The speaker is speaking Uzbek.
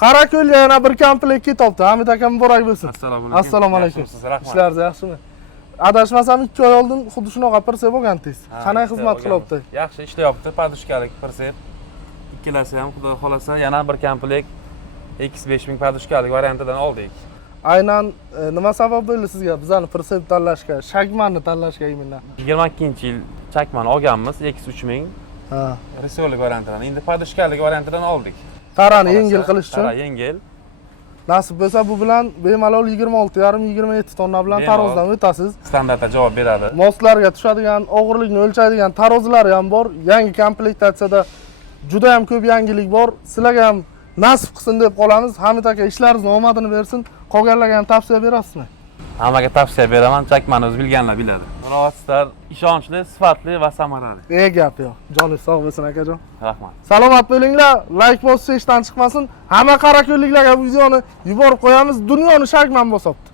Qarako'lga yana bir komplekt ketibdi. Hamid akam muborak bo'lsin. Assalomu alaykum. Ishlaringiz yaxshimi? Adashmasam 2 oy oldin xuddi shunaqa pirsep bo'lgandingiz. Qanday xizmat qilyapti? Yaxshi ishlayapti. Padushkalik pirsep. Ikkalasi ham xudo xolasa yana bir komplekt X5000 padushkalik variantidan oldik. Aynan nima sabab bo'ldi sizga bizani pirsep tanlashga, Shagmanni tanlashga immindan? 22-yil Chakmani olganmiz X3000. Ha. Risolik variantidan. Endi padushkalik variantidan oldik. Tarani yengil qilish uchun. Tara yengil. Nasib bo'lsa bu bilan bemalol 26,5-27 tonna bilan tarozdan o'tasiz. Standartga javob beradi. Mostlarga tushadigan, og'irlikni o'lchaydigan tarozlar ham bor. Yangi komplektatsiyada juda ham ko'p yangilik bor. Sizlarga ham nasib qilsin deb qolamiz. Hamid aka ishlaringizni omadini bersin. Qolganlarga ham tavsiya berasizmi? Hammaga tavsiya beraman. Chakmani o'zi bilganlar biladi. Murovatlar ishonchli, sifatli va samarali. Gap yo'q. Joningiz sog' bo'lsin akajon. Rahmat. Salomat bo'linglar. Like bosib hechdan chiqmasin. Hamma qarako'lliklarga videoni yuborib qo'yamiz. Dunyoni Shagman bosibdi.